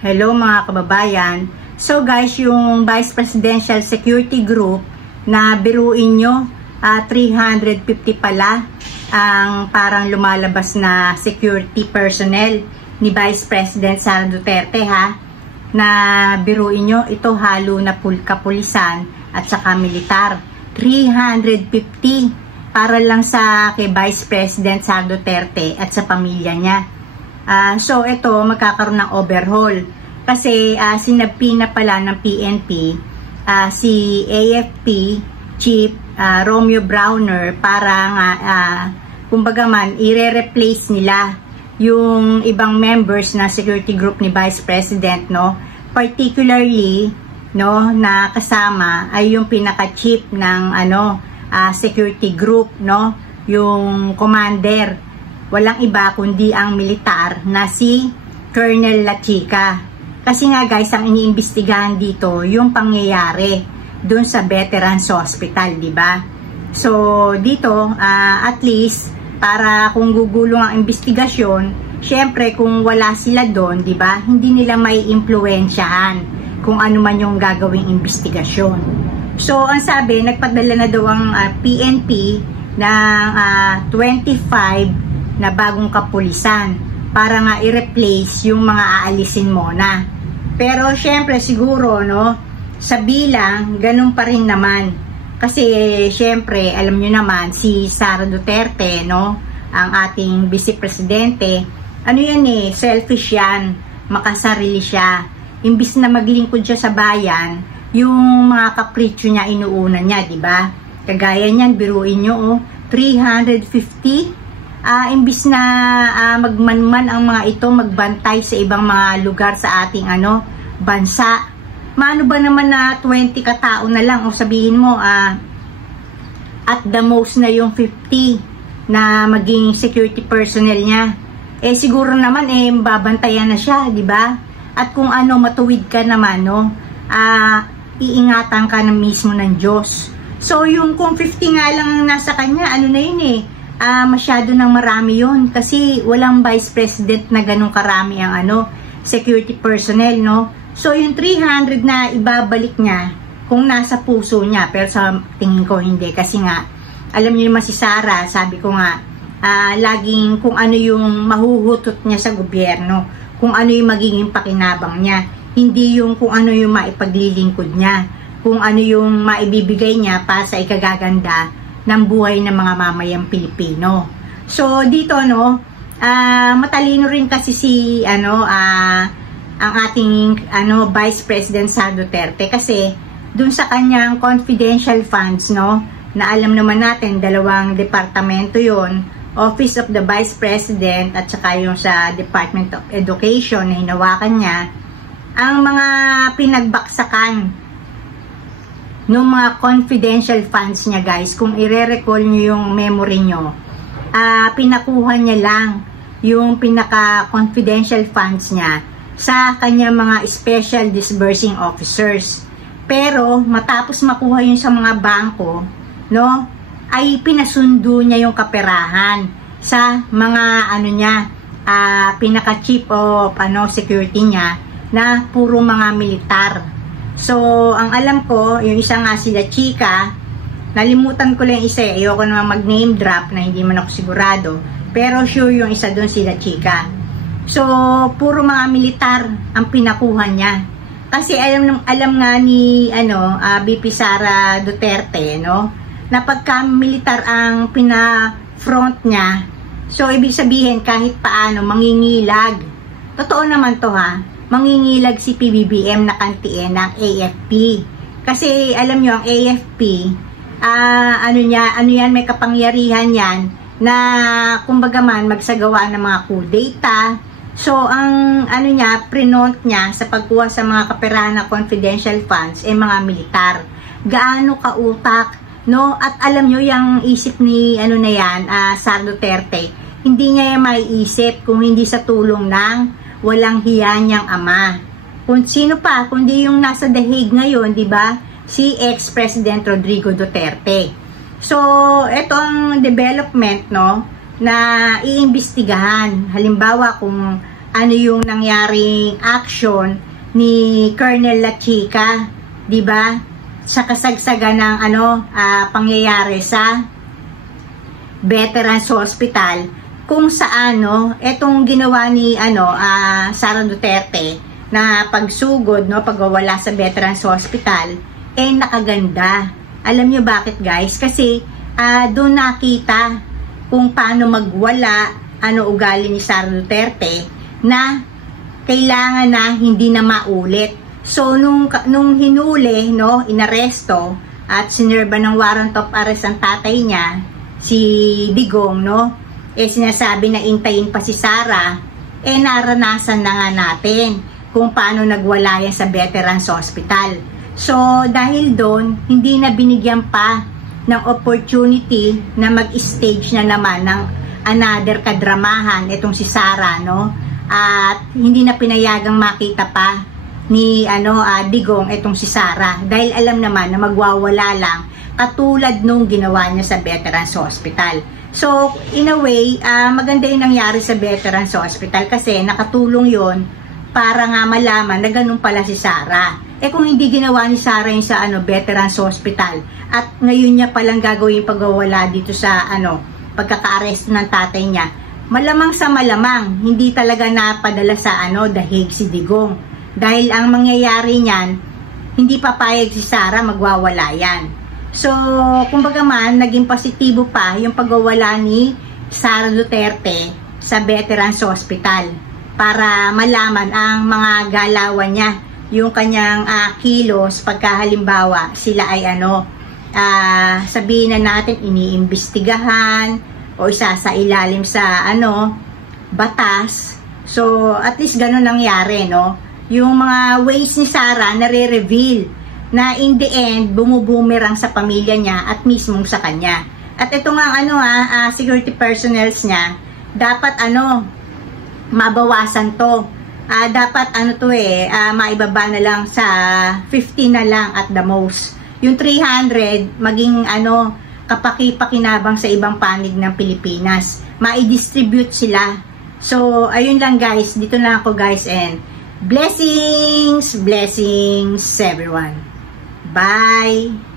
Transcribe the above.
Hello mga kababayan. So guys, yung Vice Presidential Security Group na biruin nyo, 350 pala ang parang lumalabas na security personnel ni Vice President Sara Duterte ha. Na biruin nyo, ito halo na kapulisan at saka militar. 350 para lang sa kay Vice President Sara Duterte at sa pamilya niya. So ito magkakaroon ng overhaul kasi sinabi na pala ng PNP si AFP Chief Romeo Browner para nga kumbaga man i-replace nila yung ibang members na security group ni Vice President, no, particularly no na kasama ay yung pinaka-chief ng security group, no, yung commander. Walang iba kundi ang militar na si Colonel Lachica. Kasi nga guys, ang iniimbestigahan dito yung pangyayari dun sa Veterans Hospital, di ba? So dito, at least para kung gugulong ang investigasyon, syempre kung wala sila doon, di ba? Hindi nila may impluwensyahan kung ano man yung gagawing investigasyon. So ang sabi, nagpadala na daw ang PNP ng 25 na bagong kapulisan para nga i-replace yung mga aalisin muna. Pero syempre siguro no, sa bilang ganun pa rin naman. Kasi syempre alam nyo naman si Sara Duterte, no, ang ating vice presidente, ano yan selfish yan, makasarili siya. Imbis na maglingkod siya sa bayan, yung mga kapritsyo niya inuuna niya, di ba? Kagaya niyan, biruin nyo 350. Imbis na magmanman ang mga ito, magbantay sa ibang mga lugar sa ating bansa. Maano ba naman na 20 katao na lang o sabihin mo at the most na yung 50 na maging security personnel niya. Siguro naman babantayan na siya, di ba? At kung matuwid ka naman, no, iingatan ka na mismo ng Diyos. So yung kung 50 nga lang nasa kanya, na yun masyado nang marami yun kasi walang vice president na ganun karami ang security personnel, no. So yung 300 na ibabalik niya kung nasa puso niya, pero sa tingin ko hindi, kasi nga alam niyo naman si Sara, sabi ko nga laging kung ano yung mahuhutot niya sa gobyerno, kung ano yung magiging pakinabang niya, hindi yung kung ano yung maipaglilingkod niya, kung ano yung maibibigay niya para sa ikagaganda ng buhay ng mga mamayang Pilipino. So dito matalino rin kasi si ang ating Vice President Sara Duterte, kasi dun sa kanyang confidential funds, no, na alam naman natin dalawang departamento yon, Office of the Vice President at saka yung sa Department of Education na hinawakan niya, ang mga pinagbaksakan ng mga confidential funds niya guys, kung i-recall nyo yung memory nyo, pinakuha niya lang yung pinaka-confidential funds niya sa kanya mga special disbursing officers. Pero matapos makuha yun sa mga bangko, no, ay pinasundo niya yung kaperahan sa mga pinaka-chief of security niya na puro mga militar. So, ang alam ko, yung isa nga sila Chika, nalimutan ko lang isa, ayoko naman mag-name drop na hindi man ako sigurado, pero sure yung isa doon sila Chika. So, puro mga militar ang pinakuha niya. Kasi alam nga ni BP Sara Duterte, no, na pagka militar ang pina-front niya, so ibig sabihin kahit paano mangingilag. Totoo naman to ha. Mangingilag si PBBM na kantiin ng AFP. Kasi alam nyo ang AFP, yan, may kapangyarihan yan na kumbaga man magsagawa ng mga coup d'etat. So ang prinont niya sa pagkuha sa mga kaperahan na confidential funds mga militar. Gaano kautak, no? At alam nyo yung isip ni Sara Duterte, hindi niya yung maiisip kung hindi sa tulong ng walang hiya niyang ama. Kung sino pa, kundi yung nasa The Hague ngayon, di ba? Si ex-President Rodrigo Duterte. So, ito ang development, no, na iimbestigahan. Halimbawa, kung ano yung nangyaring action ni Colonel La Chica, 'di ba? Sa kasagsagan ng pangyayari sa Veterans Hospital, kung saan etong ginawa ni Sara Duterte na pagsugod, pagwawala sa Veterans Hospital, nakaganda. Alam nyo bakit, guys? Kasi doon nakita kung paano magwala, ugali ni Sara Duterte na kailangan na hindi na maulit. So nung hinuli, inaresto at sinerba ng warrant of arrest ang tatay niya, si Digong, sinasabi na intayin pa si Sara, naranasan na nga natin kung paano nagwala yan sa Veterans Hospital. So dahil doon, hindi na binigyan pa ng opportunity na mag-stage na naman ng another kadramahan itong si Sara, at hindi na pinayagang makita pa ni Digong itong si Sara, dahil alam naman na magwawala lang katulad nung ginawa niya sa Veterans Hospital. So in a way, maganda yung nangyari sa Veterans Hospital kasi nakatulong yon para nga malaman na ganun pala si Sara. Kung hindi ginawa ni Sara yung sa Veterans Hospital at ngayon niya palang gagawin pagwawala dito sa pagkaka-arrest ng tatay niya, malamang sa malamang hindi talaga napadala sa dahig si Digong, dahil ang mangyayari niyan, hindi papayag si Sara, magwawala yan. So kumbaga man, naging positibo pa yung pagwawala ni Sara Duterte sa Veterans Hospital para malaman ang mga galawan niya, yung kanyang kilos pagka halimbawa sila ay sabihin na natin iniimbestigahan o isa sa ilalim sa batas. So at least ganun nangyari, yung mga ways ni Sara nare-reveal na in the end bumubumerang sa pamilya niya at mismong sa kanya. At ito nga security personnels niya, dapat mabawasan to. Dapat maibaba na lang sa 50 na lang at the most. Yung 300 maging kapaki-pakinabang sa ibang panig ng Pilipinas. Ma-distribute sila. So ayun lang, guys. Dito na ako, guys, and blessings everyone. Bye.